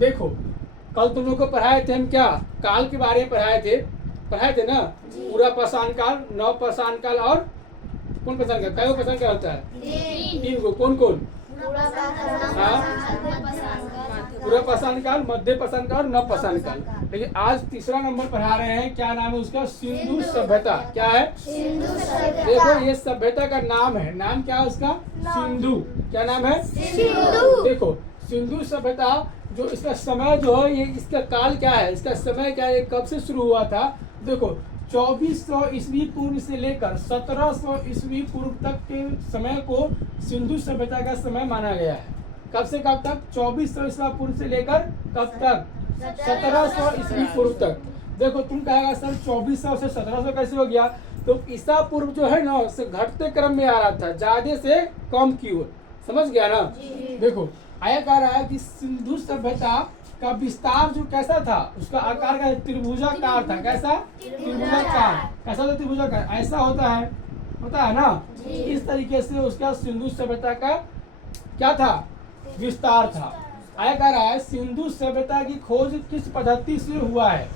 देखो कल तुम लोग को पढ़ाए थे हम क्या, काल के बारे में पढ़ाए थे ना। पूरा पाषाण काल, नव पाषाण काल और कौन पाषाण काल, कई पाषाण काल होता है? 3 गो। कौन कौन? पूरा पाषाण काल, मध्य पाषाण काल, नव पाषाण काल। लेकिन आज तीसरा नंबर पढ़ा रहे हैं, क्या नाम है उसका? सिंधु सभ्यता। क्या है? देखो ये सभ्यता का नाम है, नाम क्या है उसका? सिंधु। क्या नाम है? सिंधु। देखो सिंधु सभ्यता, जो इसका समय जो है, ये इसका काल क्या है, इसका समय क्या है, कब से शुरू हुआ था? देखो 2400 ईस्वी पूर्व से लेकर 1700 ईस्वी पूर्व तक के समय को सिंधु सभ्यता का समय माना गया है। कब से कब तक? 2400 ईस्वी पूर्व से लेकर कब तक? 1700 ईस्वी पूर्व तक। देखो तुम कहेगा सर 2400 से 1700 कैसे हो गया? तो ईसा पूर्व जो है ना, उससे घटते क्रम में आ रहा था, ज्यादा से कम की ओर। समझ गया ना? देखो आया कह रहा है कि सिंधु सभ्यता का विस्तार जो कैसा था, उसका आकार का त्रिभुजाकार था। कैसा? त्रिभुजाकार। कैसा था त्रिभुजाकार? ऐसा होता है ना। इस तरीके से उसका सिंधु सभ्यता का क्या था? विस्तार था। आया कह रहा है सिंधु सभ्यता की खोज किस पद्धति से हुआ है?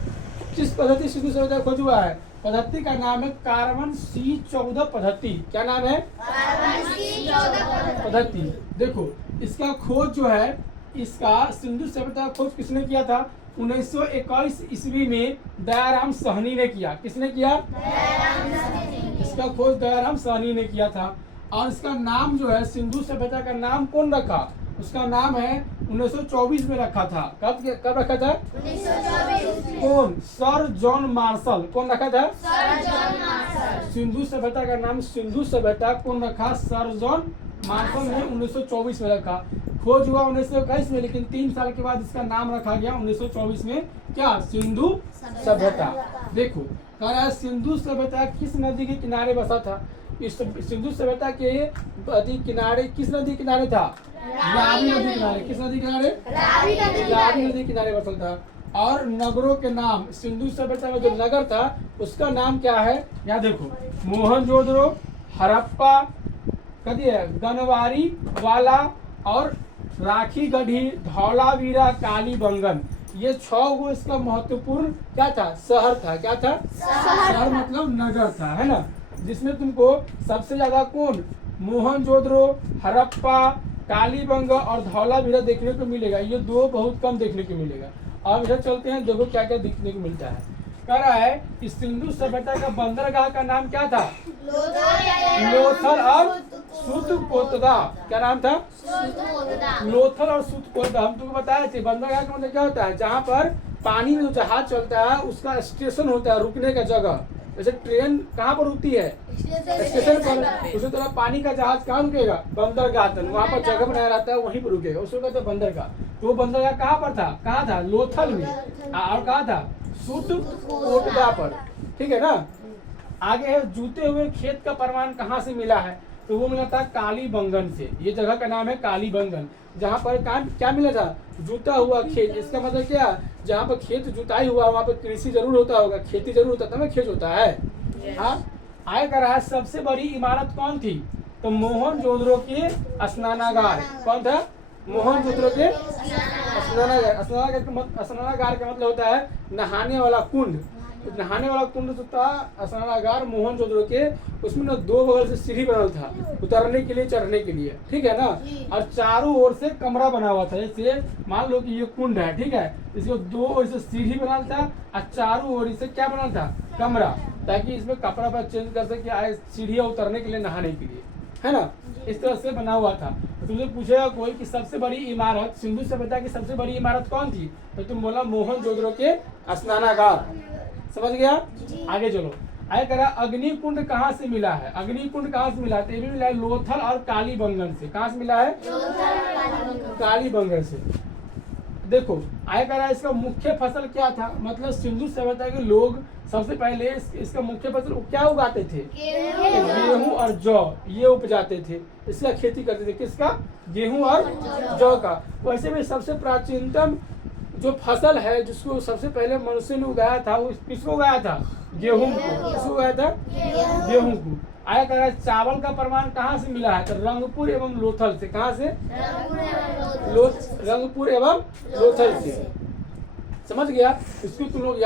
किस पद्धति सिंधु सभ्यता खोज हुआ है? पद्धति का नाम है कार्बन C14 पद्धति। क्या नाम है? कार्बन C14 पद्धति। देखो इसका खोज जो है, इसका सिंधु सभ्यता खोज किसने किया था? 1921 ईस्वी में दयाराम साहनी ने किया। किसने किया? इसका खोज दयाराम साहनी ने किया था। और इसका नाम जो है, सिंधु सभ्यता का नाम कौन रखा? उसका नाम है 1924 में रखा था। कब रखा था? 1924। कौन? Sir John Marshall. कौन रखा था? Sir John Marshall. सिंधु सभ्यता का नाम सिंधु सभ्यता कौन रखा? सर जॉन मार्शल ने 1924 में रखा। खोज हुआ 1921 में, लेकिन 3 साल के बाद इसका नाम रखा गया 1924 में। क्या? सिंधु सभ्यता। देखो कह रहा है सिंधु सभ्यता किस नदी के किनारे बसा था? इस सिंधु सभ्यता के किनारे, किस नदी किनारे था? रावी नदी किनारे। किस नदी किनारे? रावी नदी किनारे बसा था। और नगरों के नाम, सिंधु सभ्यता में जो नगर था उसका नाम क्या है? यहाँ देखो, मोहनजोदड़ो, हड़प्पा, गनवारी वाला और राखी गढ़ी, धौलावीरा, कालीबंगन, ये 6 गो इसका महत्वपूर्ण क्या था? शहर था। क्या था? शहर मतलब नगर था, है ना। जिसमें तुमको सबसे ज्यादा कौन? मोहनजोदड़ो, हड़प्पा, कालीबंग और धौलावीरा देखने को मिलेगा। ये 2 बहुत कम देखने को मिलेगा। अब इधर चलते हैं, देखो क्या क्या देखने को मिलता है। कह रहा है कि सिंधु सभ्यता का बंदरगाह का नाम क्या था? लोथल और सुतपोतदा। क्या नाम था? लोथल और सुतपोतदा। हम तुमको बताए थे बंदरगाह का मतलब क्या होता है? जहाँ पर पानी में जो जहाज चलता है उसका स्टेशन होता है, रुकने का जगह। जैसे ट्रेन कहाँ पर रुकती है? स्टेशन पर। उसी तरह पानी का जहाज कहाँ रुकेगा? बंदरगाह पर। वहाँ पर जगह बनाया रहता है, वहीं पर रुकेगा, उसको कहते हैं बंदरगाह। तो वो बंदरगाह कहाँ पर था? कहाँ था? लोथल में। और कहाँ था? सुतपोतदा पर। ठीक है ना। आगे है जूते हुए खेत का प्रमाण कहाँ से मिला है? तो वो मिला था कालीबंगन से। ये जगह का नाम है कालीबंगन, जहाँ पर क्या मिला था? जूता हुआ खेत। इसका मतलब क्या? जहाँ पर खेत जुताई हुआ वहाँ पर कृषि जरूर होता होगा, खेती जरूर होता, तब खेत होता है। हाँ। आय कर रहा है सबसे बड़ी इमारत कौन थी? तो मोहनजोदड़ो के स्नानागार। कौन था? मोहनजोदड़ो के स्नानागार। स्नानागार का मतलब होता है नहाने वाला कुंड। नहाने वाला कुंड जो था स्नानागार मोहनजोदड़ो के, उसमें ना 2 बगल से सीढ़ी बनल था, उतरने के लिए, चढ़ने के लिए। ठीक है ना। और चारों ओर से कमरा बना हुआ था। जैसे मान लो कि ये कुंड है, ठीक है, इसको 2 ओर से सीढ़ी बना था और चारों ओर से क्या बना था? कमरा, ताकि इसमें कपड़ा पर चेंज कर सके, आए सीढ़ियाँ उतरने के लिए, नहाने के लिए, है ना। इस तरह से बना हुआ था। तो तुमसे पूछेगा कोई कि सबसे बड़ी इमारत, सिंधु सभ्यता की सबसे बड़ी इमारत कौन थी? तो तुम बोला मोहनजोदड़ो के स्नानागार। समझ गया? आगे चलो। आगे करा अग्निकुंड कहाँ से मिला है? अग्निकुंड कहाँ से मिला है? तो ये भी मिला है लोथल और कालीबंगन से। कहाँ से मिला है? कालीबंगन से। देखो आगे करा इसका मुख्य फसल क्या था? मतलब सिंधु सभ्यता के लोग सबसे पहले इसका मुख्य फसल क्या उगाते थे? गेहूं और जौ, ये उपजाते थे। इसका खेती करते थे। किसका? गेहूं और जौ का। वैसे में सबसे प्राचीनतम जो फसल है जिसको सबसे पहले मनुष्य ने उगाया था, वो किसको उगाया था? गेहूं को। किसको उगाया था? गेहूं को। आया कह रहा है चावल का प्रमाण कहाँ से मिला है, तो रंगपुर एवं लोथल से। कहाँ से? रंगपुर एवं लोथल से। समझ गया? इसको तुम लोग